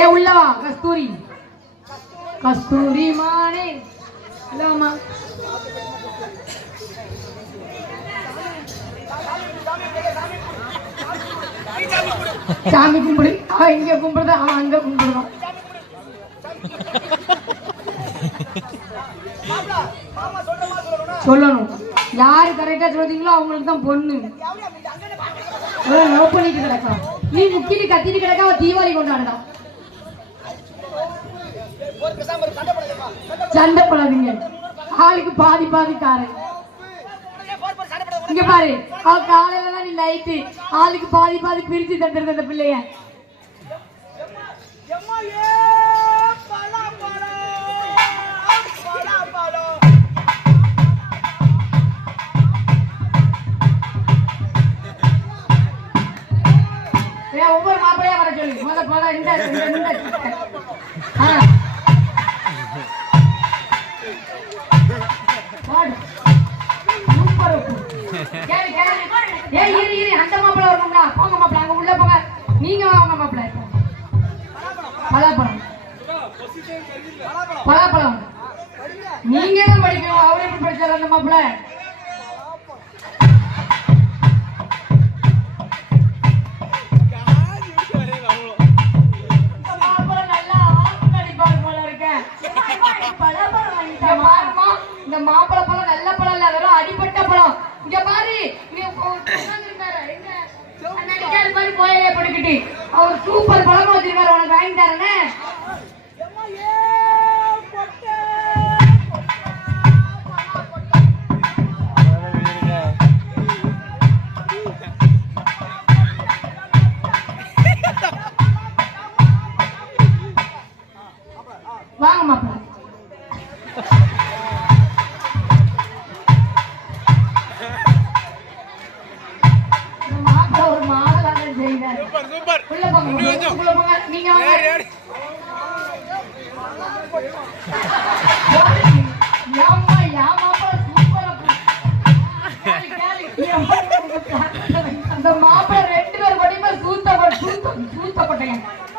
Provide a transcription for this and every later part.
ஏ உள்ளவா கஸ்தூரி. கஸ்தூரி மானே. இல்லம்மா சாமி கும்பிடு. அவன் இங்க கும்பிடுறது? அவன் அங்க கும்பிடுவான் சொல்லணும். யாரு கரெக்டா சொல்றீங்களோ அவங்களுக்கு தான் பொண்ணு. அதான் லவ் பண்ணிட்டு கிடக்கான் நீ முக்கிட்டு கத்திட்டு கிடக்க தீபாவளி கொண்டாடுறான் சண்டை பழகுங்க ஆளுக்கு பாதி பாதி காரு இங்க பாரு அவ காலையில தான் நீ நைட்டு ஆளுக்கு பாதி பாதி பிரிச்சு தந்துருந்த அந்த பிள்ளைய. பலாப்பழம். பலாப்பழம். நீங்க தான் படிக்கணும் அவரு எப்படி படிச்சாரு அந்த மாப்பிள்ள. இந்த மாப்பிள்ளை நல்லா அடிப்பாரு போல இருக்கேன். இந்த பழம் நல்ல பழம் இல்ல வெறும் அடிப்பட்ட பழம். இங்க பாரு இங்க ஒ- உட்கார்ந்திருக்காரு. மாதிரி படுக்கிட்டு அவர் சூப்பர் பழமா வச்சிருக்காரு உனக்கு வாங்கி தரேனே.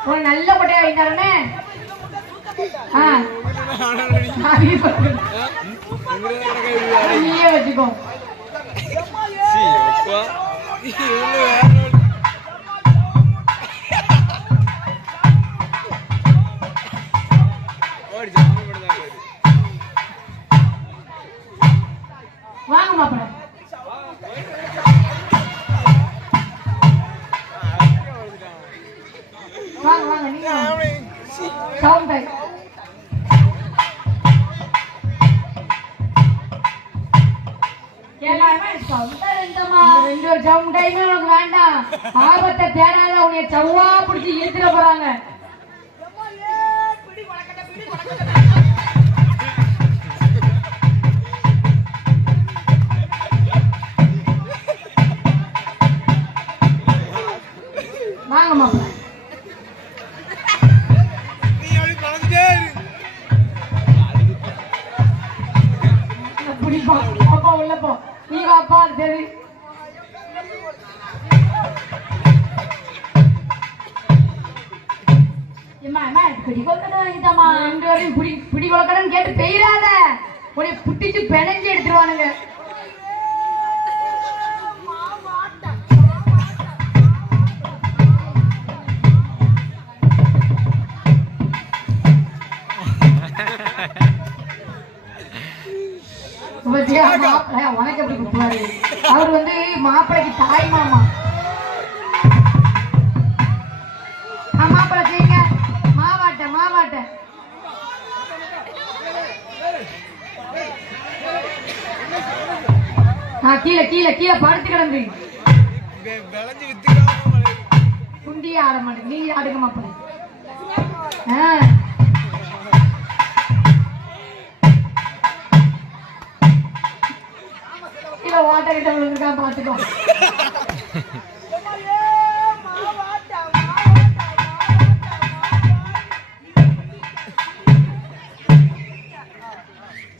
ஒரு நல்ல கொட்டையா வைத்தாரனே ஆ. நீயே வச்சுக்கோ. வாங்க வாங்க வாங்க நீங்க சவுண்ட் பை ரெண்டு ஒரு சவுண்ட் டைமே உனக்கு வேண்டாம் ஆபத்தை தேடாத உன்னை சவ்வா பிடிச்சி இழுத்துட போறாங்க வாங்க போ உள்ள போ. நீ வாப்பா சரி. ஏம்மா, அம்மா, கேட்டு பெய்யாத உன்னை புட்டிச்சு பெனஞ்சு எடுத்துருவானுங்க. மாப்பிள்ளை, உனக்கு எப்படி குத்துவாரு அவர் வந்து மாப்பிள்ளைக்கு தாய் மாமா. ஆ, மாப்பிள்ளை செய்யுங்க. மாவாட்ட மாவாட்ட. ஆ கீழே கீழே கீழே படுத்து கிடந்து. குண்டியே ஆட மாட்டேங்க நீங்க ஆடுங்க மாப்பிள்ளை. ஆ. எவ்வளோ ஓட்ட கிட்ட விழுந்துருக்கா பார்த்துக்கோ.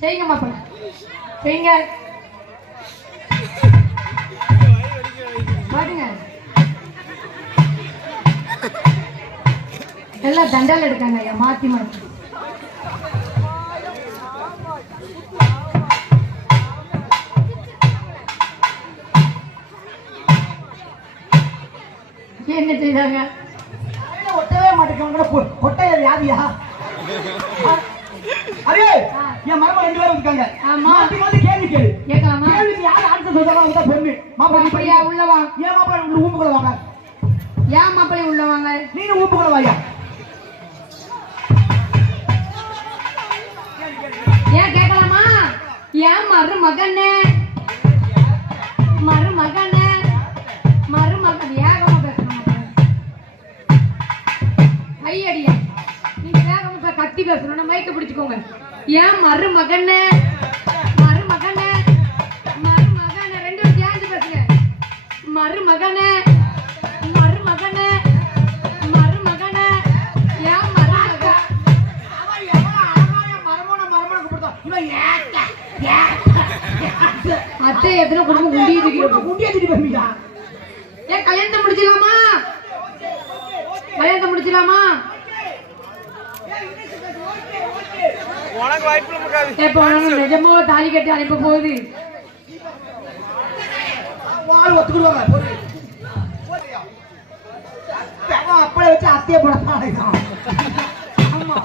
செய்யுங்க மாப்பிள்ள. செய்யுங்க. பாருங்க. எல்லாம் தண்டால் எடுக்காங்க ஐயா மாற்றி மாற்றி என்ன செய்தாங்க? ஒட்டவே மாட்டேங்க கொட்டைய வியாதியா? அரே. என் மரபு ரெண்டு பேரும் இருக்காங்க. ஆமா. மாத்தி மாத்தி கேள்வி கேளு. கேட்கலாமா? கேள்விக்கு யாரு ஆன்சர் சொல்றாங்க தான் பொண்ணு மாப்பிள்ளை அப்படியா பையன் உள்ளவா? ஏன் மாப்பிள்ளை உள்ள ஊம்புக்குள்ள வாங்க. ஏன் மாப்பிள்ளை உள்ளவாங்க நீங்க ஊம்புக்குள்ள வாயா. ஏன் கேட்கலாமா? ஏன் மருமகனே மருமகனே? மருமகன்? வேகமா பே- கத்தி பேசணும் மைக்க பிடிச்சுக்கோங்க. ஏன் மருமகனே? மருமகனே? மருமகனே ரெண்டு பேரும் சேர்ந்து பேசுங்க. மருமகனே? மருமகனே? மருமகனே? ஏன் மருமகன்? அவன் எவ்வளவு அழகா என் மரமோன மரமோன கூப்பிடுறான் இவன் ஏத்த அத்தை எத்தனை குடும்பம் குண்டி இருக்கிறோம் குண்டியா திட்டி பேசுறீங்க ஏன் கல்யாணத்தை முடிச்சிடலாமா? கல்யாணத்தை முடிச்சிடலாமா? உனக்கு வாய்ப்பு இருக்காது எப்ப வேணாலும் நிஜமா தாலி கட்டி அனுப்ப போகுது. அப்படியே வச்சு அத்தையை போட ஆமா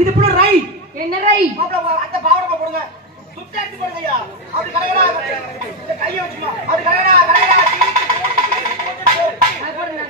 இது புள்ள ரைட் என்ன ரை? அந்த பாவடமா போடுங்க சுத்த எடுத்து போடுங்க ஐயா அப்படி இந்த கையை வச்சுமா அப்படி கலகடா கலகடா